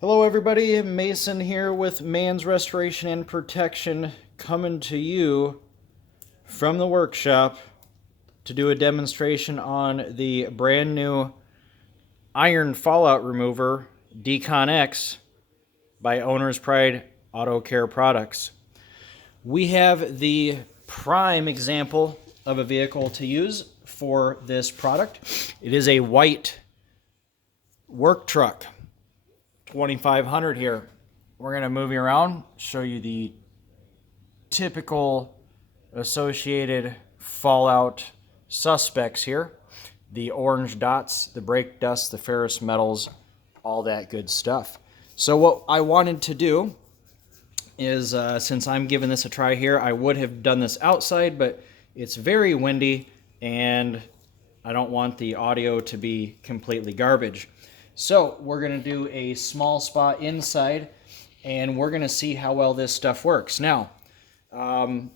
Hello everybody, Mason here with MAANS Restoration and Protection, coming to you from the workshop to do a demonstration on the brand new iron fallout remover Decon X by Owners Pride Auto Care Products. We have the prime example of a vehicle to use for this product. It is a white work truck. 2500 here. We're going to move you around, show you the typical associated fallout suspects here. The orange dots, the brake dust, the ferrous metals, all that good stuff. So what I wanted to do is, since I'm giving this a try here, I would have done this outside, but it's very windy and I don't want the audio to be completely garbage. So we're going to do a small spot inside, and we're going to see how well this stuff works. Now, it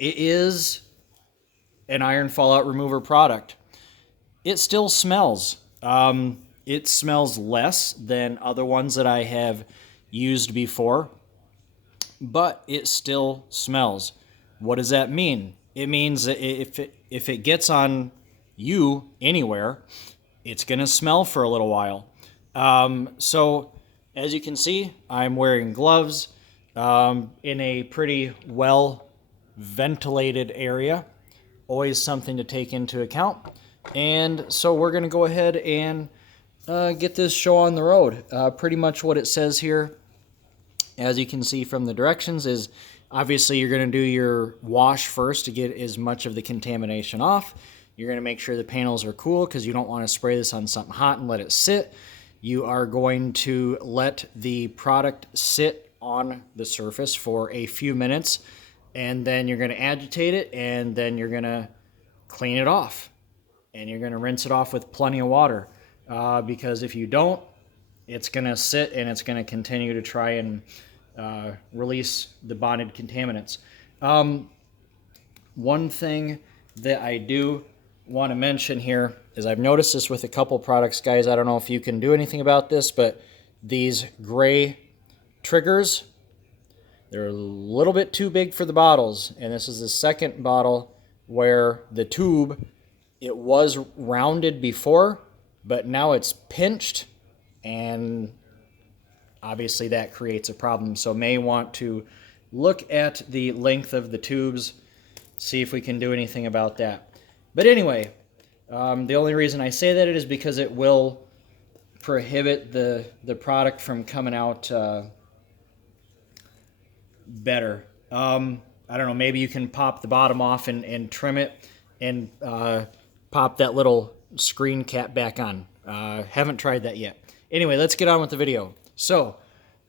is an iron fallout remover product. It still smells. It smells less than other ones that I have used before, but it still smells. What does that mean? It means that if it gets on you anywhere, it's going to smell for a little while. So as you can see, I'm wearing gloves in a pretty well ventilated area. Always something to take into account. And so we're going to go ahead and get this show on the road. Pretty much what it says here, as you can see from the directions, is obviously you're going to do your wash first to get as much of the contamination off. You're going to make sure the panels are cool because you don't want to spray this on something hot and let it sit. You are going to let the product sit on the surface for a few minutes, and then you're going to agitate it, and then you're going to clean it off. And you're going to rinse it off with plenty of water because if you don't, it's going to sit and it's going to continue to try and release the bonded contaminants. One thing that I do want to mention here is I've noticed this with a couple products, guys. I don't know if you can do anything about this, but these gray triggers, they're a little bit too big for the bottles. And this is the second bottle where the tube, it was rounded before, but now it's pinched, and obviously that creates a problem. So may want to look at the length of the tubes, see if we can do anything about that. But anyway, the only reason I say that is because it will prohibit the product from coming out better. I don't know, maybe you can pop the bottom off and trim it and pop that little screen cap back on. Haven't tried that yet. Anyway, let's get on with the video. So,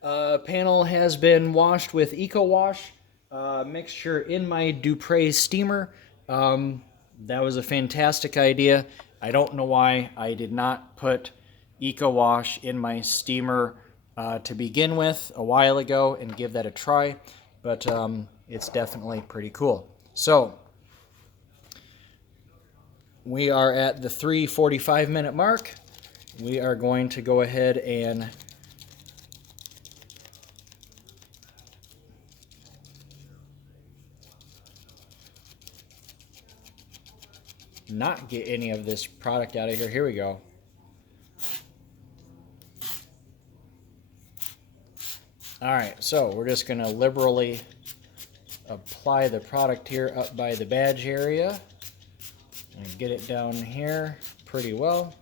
panel has been washed with Eco Wash mixture in my Dupre steamer. That was a fantastic idea. I don't know why I did not put Eco Wash in my steamer to begin with a while ago and give that a try, but it's definitely pretty cool. So we are at the 3:45 minute mark. We are going to go ahead and not get any of this product out of here. Here we go. All right, so we're just going to liberally apply the product here up by the badge area and get it down here pretty well.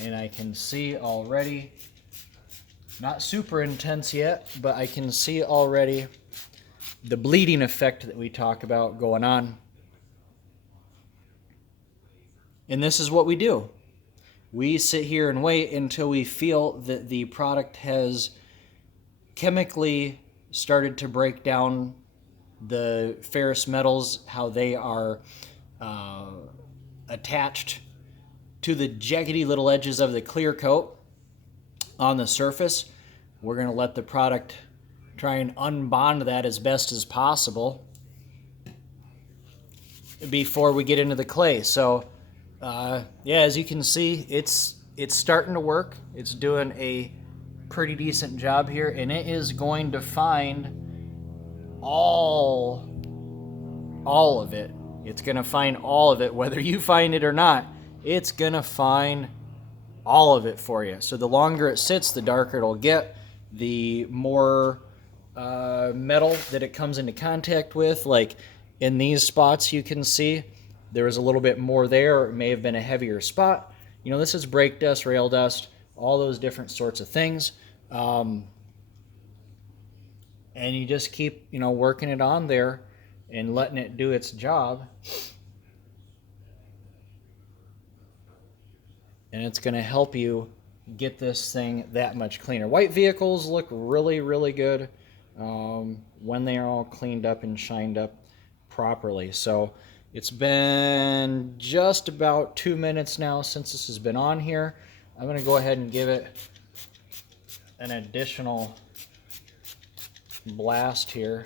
And I can see already, not super intense yet, but I can see already the bleeding effect that we talk about going on. And this is what we do. We sit here and wait until we feel that the product has chemically started to break down the ferrous metals, how they are attached to the jaggedy little edges of the clear coat on the surface. We're going to let the product try and unbond that as best as possible before we get into the clay. So yeah, as you can see, it's it's starting to work. It's doing a pretty decent job here, and it is going to find all of it. It's going to find all of it, whether you find it or not. It's going to find all of it for you. So the longer it sits, the darker it'll get, the more metal that it comes into contact with. Like in these spots, you can see there was a little bit more there, or it may have been a heavier spot. You know, this is brake dust, rail dust, all those different sorts of things. And you just keep, you know, working it on there and letting it do its job. And it's going to help you get this thing that much cleaner. White vehicles look really, really good when they are all cleaned up and shined up properly. So it's been just about 2 minutes now since this has been on here. I'm going to go ahead and give it an additional blast here.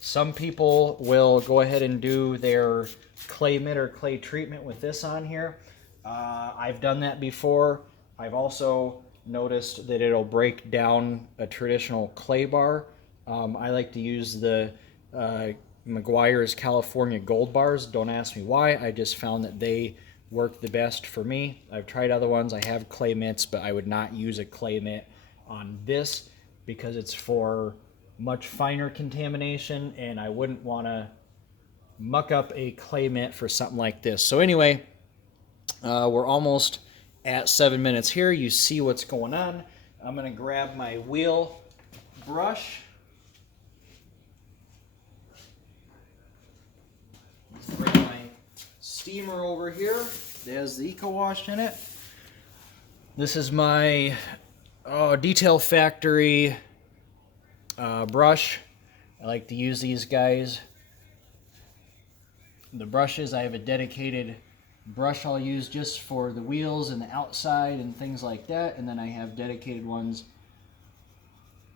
Some people will go ahead and do their clay mitt or clay treatment with this on here. I've done that before. I've also noticed that it'll break down a traditional clay bar. I like to use the Meguiar's California Gold bars. Don't ask me why. I just found that they work the best for me. I've tried other ones. I have clay mitts, but I would not use a clay mitt on this because it's for much finer contamination, and I wouldn't want to muck up a clay mitt for something like this. So anyway, we're almost at 7 minutes here. You see what's going on. I'm going to grab my wheel brush. Bring my steamer over here. It has the Eco Wash in it. This is my Detail Factory brush. I like to use these guys. The brushes, I have a dedicated brush I'll use just for the wheels and the outside and things like that, and then I have dedicated ones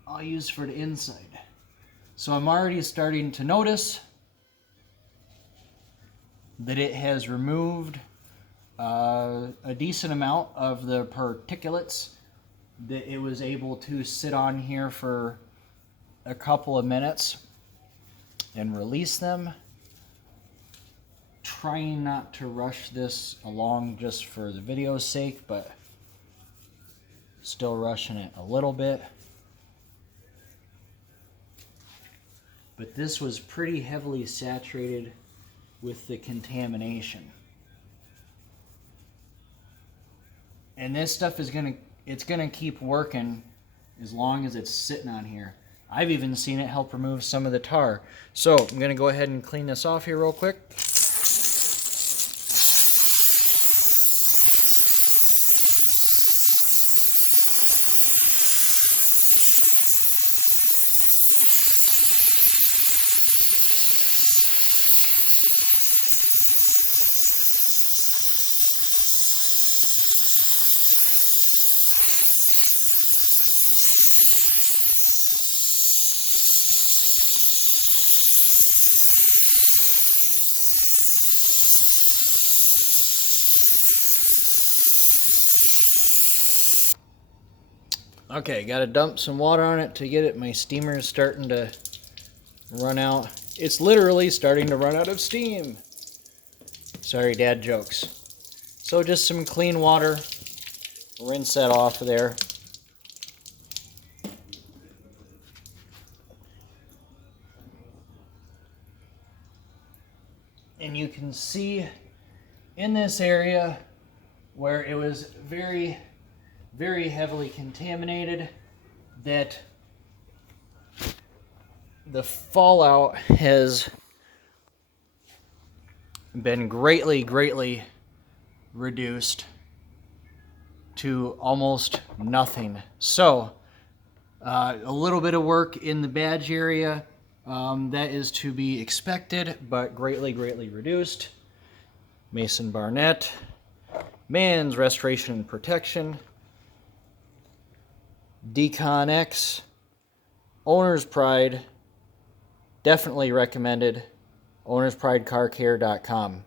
I'll use for the inside. So I'm already starting to notice that it has removed a decent amount of the particulates, that it was able to sit on here for a couple of minutes and release them. Trying not to rush this along just for the video's sake, but still rushing it a little bit. But this was pretty heavily saturated with the contamination. And this stuff is it's gonna keep working as long as it's sitting on here. I've even seen it help remove some of the tar. So I'm gonna go ahead and clean this off here real quick. Okay, got to dump some water on it to get it. My steamer is starting to run out. It's literally starting to run out of steam. Sorry, dad jokes. So just some clean water. Rinse that off of there. And you can see in this area where it was very heavily contaminated that the fallout has been greatly reduced to almost nothing. So a little bit of work in the badge area, that is to be expected, but greatly reduced. Mason Barnett, MAANS Restoration and Protection, Decon X, Owners Pride, definitely recommended, ownerspridecarcare.com.